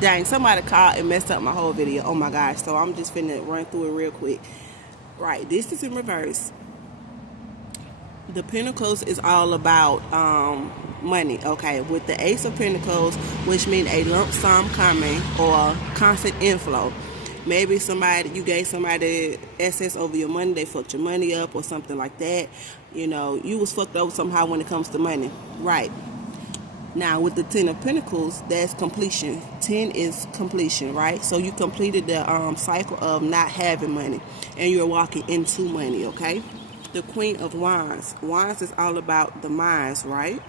Dang, somebody called and messed up my whole video. Oh my gosh. So I'm just finna run through it real quick. Right, this is in reverse. The Pentacles is all about money, okay? With the Ace of Pentacles, which means a lump sum coming or constant inflow. Maybe you gave somebody excess over your money, they fucked your money up or something like that. You know, you was fucked over somehow when it comes to money. Right. Now, with the 10 of Pentacles, that's completion. 10 is completion, right? So you completed the cycle of not having money, and you're walking into money, okay? The Queen of Wands. Wands is all about the minds, right?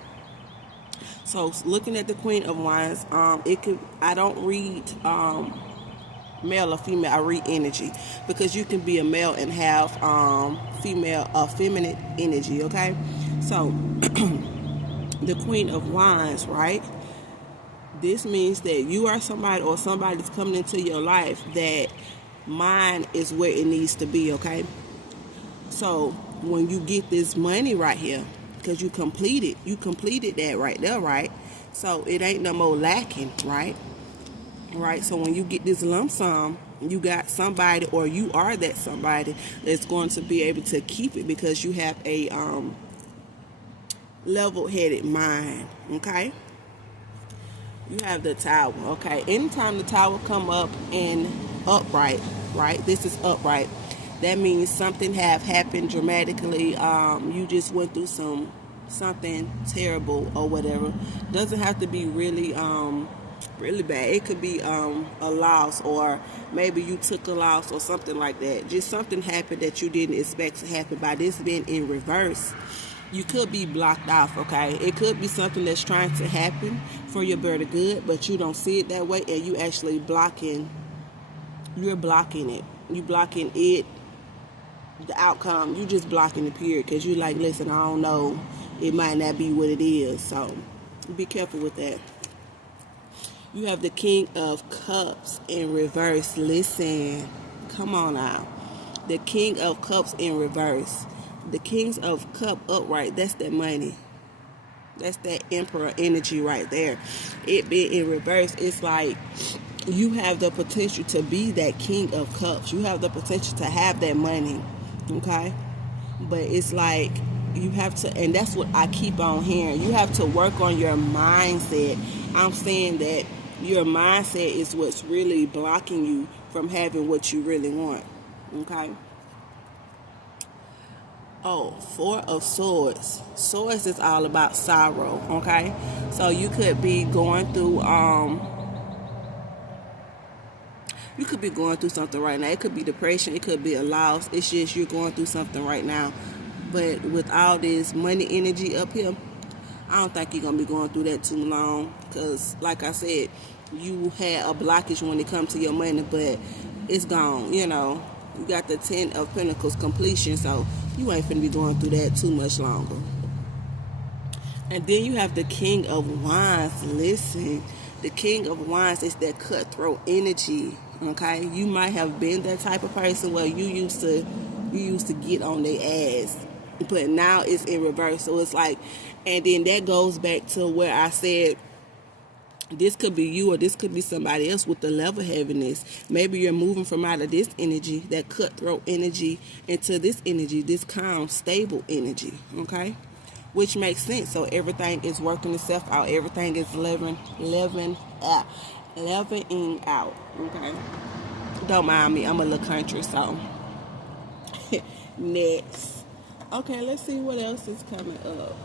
So looking at the Queen of Wands, I don't read male or female, I read energy, because you can be a male and have feminine energy, okay? So the Queen of Wands, right? This means that you are somebody, or somebody's coming into your life that mind is where it needs to be, okay? So when you get this money right here, because you completed that right there, right? So it ain't no more lacking, right? Right. So when you get this lump sum, you got somebody, or you are that somebody that's going to be able to keep it, because you have a level-headed mind, okay? You have the Tower, okay? Anytime the Tower come up in upright, right? This is upright. That means something have happened dramatically. You just went through something terrible or whatever. Doesn't have to be really bad. It could be a loss, or maybe you took a loss or something like that. Just something happened that you didn't expect to happen. By this being in reverse, you could be blocked off, okay? It could be something that's trying to happen for your better good, but you don't see it that way, and you actually you're blocking it. You blocking it, the outcome. You just blocking the period, because you like, listen, I don't know. It might not be what it is, so be careful with that. You have the King of Cups in reverse. Listen, come on now. The King of Cups in reverse. The Kings of Cup upright, that's that money. That's that Emperor energy right there. It being in reverse, it's like you have the potential to be that King of Cups. You have the potential to have that money, okay? But it's like you have to, and that's what I keep on hearing, you have to work on your mindset. I'm saying that your mindset is what's really blocking you from having what you really want, okay? Oh, Four of Swords. Swords is all about sorrow, okay? So you could be going through something right now. It could be depression, it could be a loss. It's just you're going through something right now. But with all this money energy up here, I don't think you're going to be going through that too long, because like I said, you had a blockage when it comes to your money, but it's gone, you know. You got the 10 of Pentacles completion, so you ain't finna be going through that too much longer. And then you have the King of Wands. Listen, the King of Wands is that cutthroat energy, okay? You might have been that type of person where you used to get on their ass, but now it's in reverse. So it's like, and then that goes back to where I said, this could be you, or this could be somebody else with the level heaviness. Maybe you're moving from out of this energy, that cutthroat energy, into this energy, this calm, stable energy, okay? Which makes sense. So everything is working itself out. Everything is leveling out, okay? Don't mind me, I'm a little country, so. Next. Okay, let's see what else is coming up.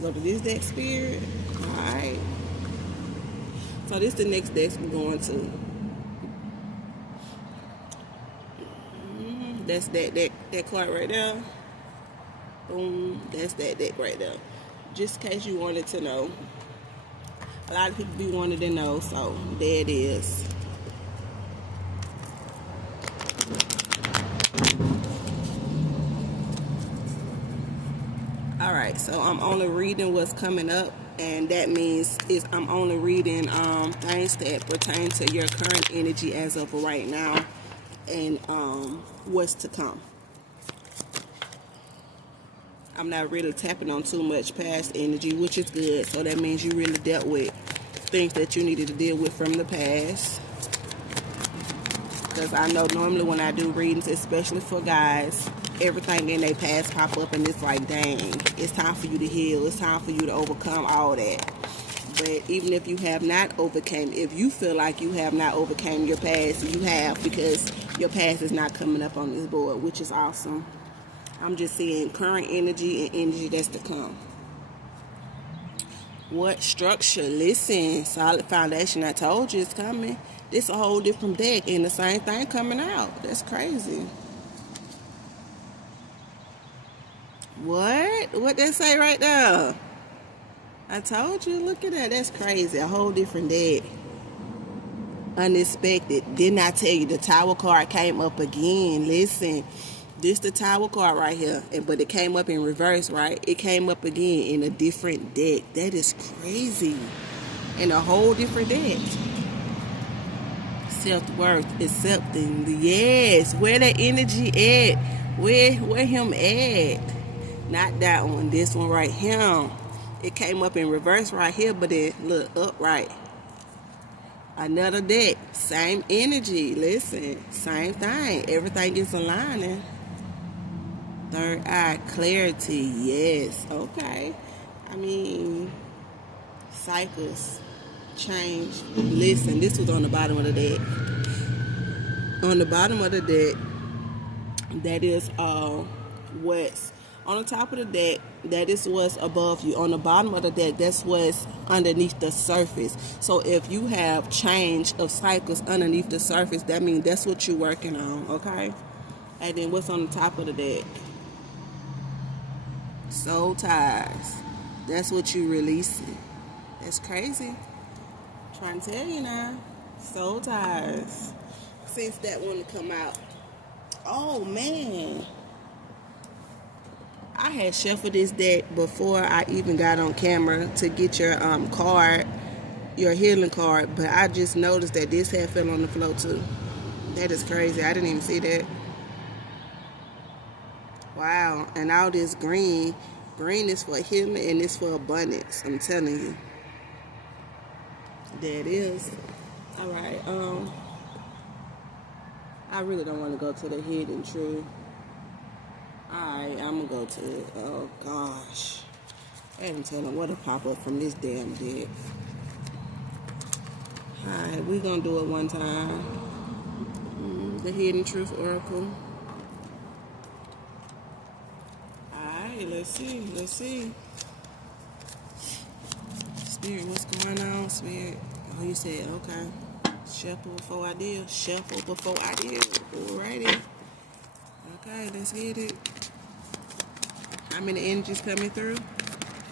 Go to this deck, Spirit. Alright. So this is the next deck we're going to. That's that card right there. Boom. That's that deck right there. Just in case you wanted to know. A lot of people be wanting to know, so there it is. Alright, so I'm only reading what's coming up, and that means I'm only reading things that pertain to your current energy as of right now, and what's to come. I'm not really tapping on too much past energy, which is good. So that means you really dealt with things that you needed to deal with from the past. Because I know normally when I do readings, especially for guys, everything in their past pop up and it's like, dang, it's time for you to heal. It's time for you to overcome all that. But even if you have not overcame, if you feel like you have not overcame your past, you have, because your past is not coming up on this board, which is awesome. I'm just seeing current energy and energy that's to come. What structure? Listen, solid foundation. I told you it's coming. This a whole different deck and the same thing coming out. That's crazy. What they say right there? I told you, look at that. That's crazy. A whole different deck. Unexpected. Didn't I tell you the Tower card came up again? Listen, this the Tower card right here. But it came up in reverse, right? It came up again in a different deck. That is crazy. In a whole different deck. Self-worth, accepting. Yes. Where that energy at? Where him at? Not that one. This one right here. It came up in reverse right here, but it look upright. Another deck, same energy. Listen, same thing. Everything is aligning. Third eye, clarity. Yes, okay. I mean, cycles, change. Listen, this was on the bottom of the deck. On the bottom of the deck, that is what's on the top of the deck. That is what's above you. On the bottom of the deck, that's what's underneath the surface. So if you have change of cycles underneath the surface, that means that's what you're working on, okay? And then what's on the top of the deck? Soul ties. That's what you're releasing. That's crazy. I'm trying to tell you now. Soul ties. Since that one to come out. Oh, man. I had shuffled this deck before I even got on camera to get your card, your healing card, but I just noticed that this had fell on the floor too. That is crazy. I didn't even see that. Wow. And all this green is for healing and it's for abundance. I'm telling you. There it is. All right. I really don't want to go to the hidden truth. Alright, I'm gonna go to it. Oh gosh. I haven't told them what to pop up from this damn deck. Alright, we're gonna do it one time. The Hidden Truth Oracle. Alright, let's see. Spirit, what's going on, Spirit? Oh, you said, okay. Shuffle before I deal. Alrighty. Okay, let's get it. How many energies coming through?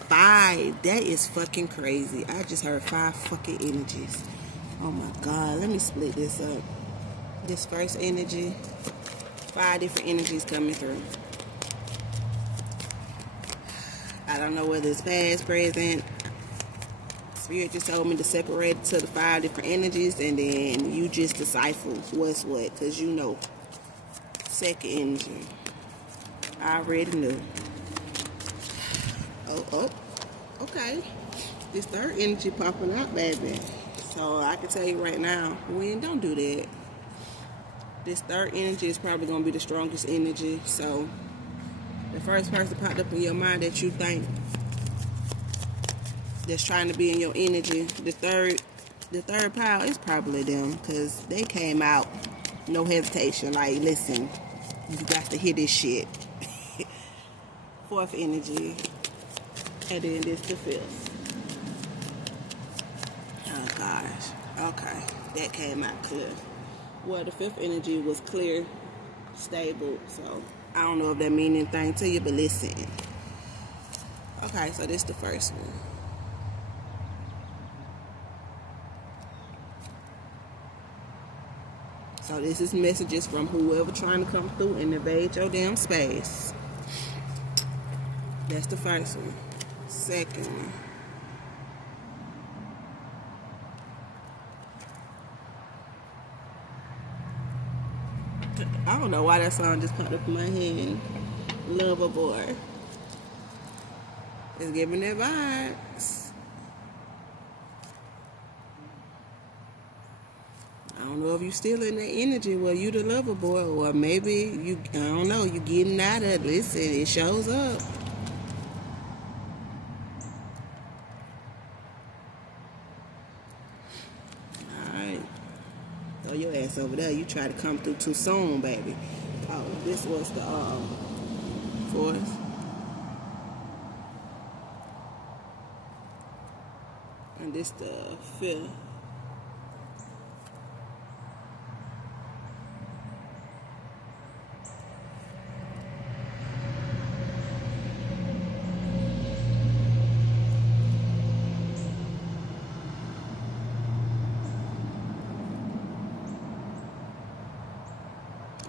5. That is fucking crazy. I just heard 5 fucking energies. Oh my God. Let me split this up. This first energy. 5 different energies coming through. I don't know whether it's past, present. Spirit just told me to separate it to the 5 different energies and then you just decipher what's what. Because you know. Second energy. I already knew. Oh, okay. This third energy popping out, baby. So I can tell you right now, don't do that. This third energy is probably going to be the strongest energy. So the first person popped up in your mind that you think that's trying to be in your energy, the third pile is probably them because they came out no hesitation. Like, listen, you got to hear this shit. Fourth energy. And then this the fifth. Oh gosh. Okay. That came out clear. Well, the fifth energy was clear, stable. So I don't know if that means anything to you, but listen. Okay, so this the first one. So this is messages from whoever trying to come through and invade your damn space. That's the first one. Second one. I don't know why that song just popped up in my head. Lover Boy. It's giving that vibes. I don't know if you still in that energy. Well, you the lover boy, or maybe you, I don't know, you getting out of it. Listen, it shows up. Alright. Throw your ass over there. You try to come through too soon, baby. Oh, this was the fourth. And this the fifth.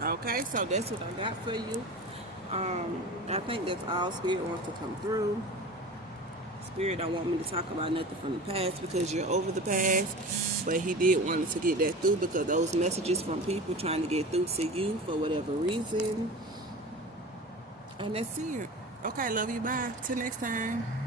Okay, so that's what I got for you. I think that's all Spirit wants to come through. Spirit don't want me to talk about nothing from the past because you're over the past, but he did want us to get that through because those messages from people trying to get through to you for whatever reason. And that's it. Okay, love you. Bye. Till next time.